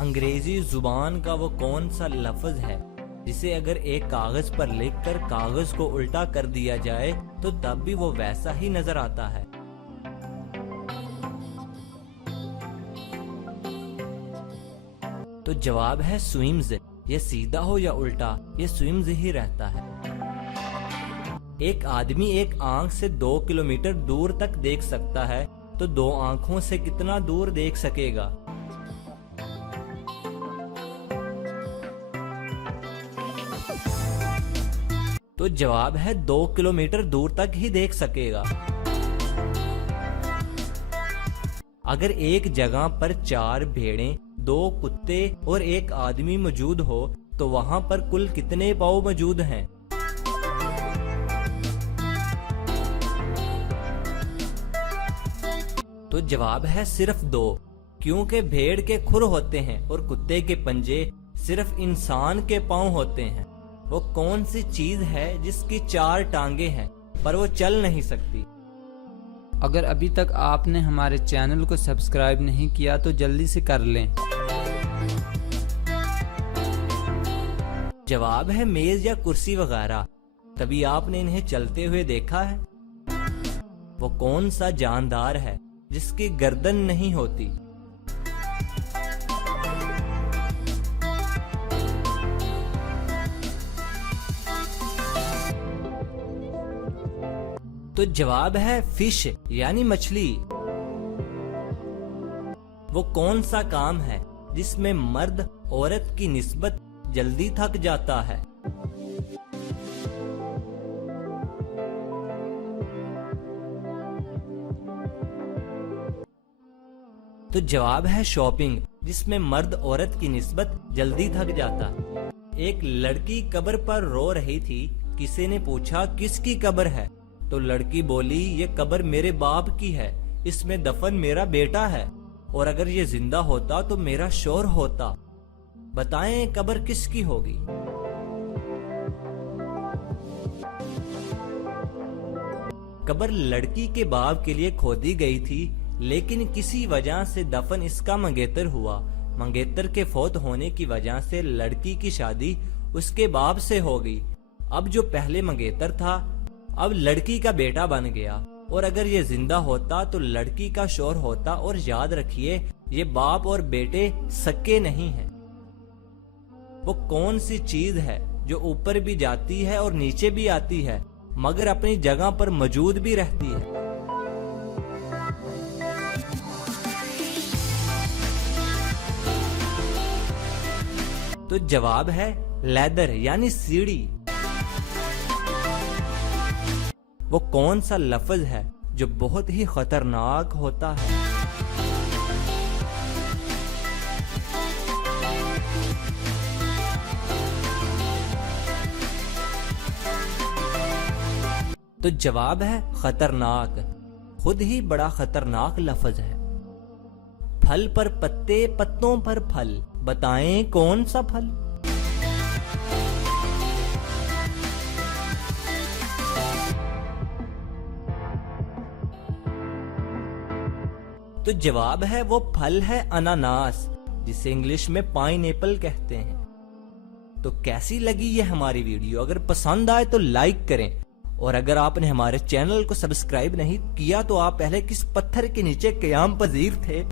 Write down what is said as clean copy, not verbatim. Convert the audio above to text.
انگریزی زبان کا وہ کون سا لفظ ہے جسے اگر ایک کاغذ پر لکھ کر کاغذ کو الٹا کر دیا جائے تو تب بھی وہ ویسا ہی نظر آتا ہے؟ تو جواب ہے سوئمز۔ یہ سیدھا ہو یا الٹا، یہ سوئمز ہی رہتا ہے۔ ایک آدمی ایک آنکھ سے 2 کلومیٹر دور تک دیکھ سکتا ہے تو 2 آنکھوں سے کتنا دور دیکھ سکے گا؟ تو جواب ہے 2 کلومیٹر دور تک ہی دیکھ سکے گا۔ اگر ایک جگہ پر 4 بھیڑیں، 2 کتے اور 1 آدمی موجود ہو تو وہاں پر کل کتنے پاؤں موجود ہیں؟ تو جواب ہے صرف 2، کیونکہ بھیڑ کے کھر ہوتے ہیں اور کتے کے پنجے صرف انسان کے پاؤں ہوتے ہیں۔ وہ کون سی چیز ہے جس کی 4 ٹانگیں ہیں پر وہ چل نہیں سکتی؟ اگر ابھی تک آپ نے ہمارے چینل کو سبسکرائب نہیں کیا تو جلدی سے کر لیں۔ جواب ہے میز یا کرسی وغیرہ۔ کبھی آپ نے انہیں چلتے ہوئے دیکھا ہے؟ وہ کون سا جاندار ہے جس کی گردن نہیں ہوتی؟ تو جواب ہے فش یعنی مچھلی۔ وہ کون سا کام ہے جس میں مرد عورت کی نسبت جلدی تھک جاتا ہے؟ تو جواب ہے شاپنگ، جس میں مرد عورت کی نسبت جلدی تھک جاتا ہے۔ ایک لڑکی قبر پر رو رہی تھی، کسی نے پوچھا کس کی قبر ہے؟ تو لڑکی بولی یہ قبر میرے باپ کی ہے، اس میں دفن میرا بیٹا ہے، اور اگر یہ زندہ ہوتا تو میرا شوہر ہوتا۔ بتائیں قبر کس کی ہوگی؟ قبر لڑکی کے باپ کے لیے کھودی گئی تھی، لیکن کسی وجہ سے دفن اس کا منگیتر ہوا۔ منگیتر کے فوت ہونے کی وجہ سے لڑکی کی شادی اس کے باپ سے ہو گئی۔ اب جو پہلے منگیتر تھا اب لڑکی کا بیٹا بن گیا، اور اگر یہ زندہ ہوتا تو لڑکی کا شوہر ہوتا۔ اور یاد رکھیے یہ باپ اور بیٹے سکے نہیں ہیں۔ وہ کون سی چیز ہے جو اوپر بھی جاتی ہے اور نیچے بھی آتی ہے مگر اپنی جگہ پر موجود بھی رہتی ہے؟ تو جواب ہے لیدر یعنی سیڑھی۔ وہ کون سا لفظ ہے جو بہت ہی خطرناک ہوتا ہے؟ تو جواب ہے خطرناک۔ خود ہی بڑا خطرناک لفظ ہے۔ پھل پر پتے، پتوں پر پھل، بتائیں کون سا پھل؟ تو جواب ہے وہ پھل ہے اناناس، جسے انگلش میں پائن ایپل کہتے ہیں۔ تو کیسی لگی یہ ہماری ویڈیو؟ اگر پسند آئے تو لائک کریں، اور اگر آپ نے ہمارے چینل کو سبسکرائب نہیں کیا تو آپ پہلے کس پتھر کے نیچے قیام پذیر تھے؟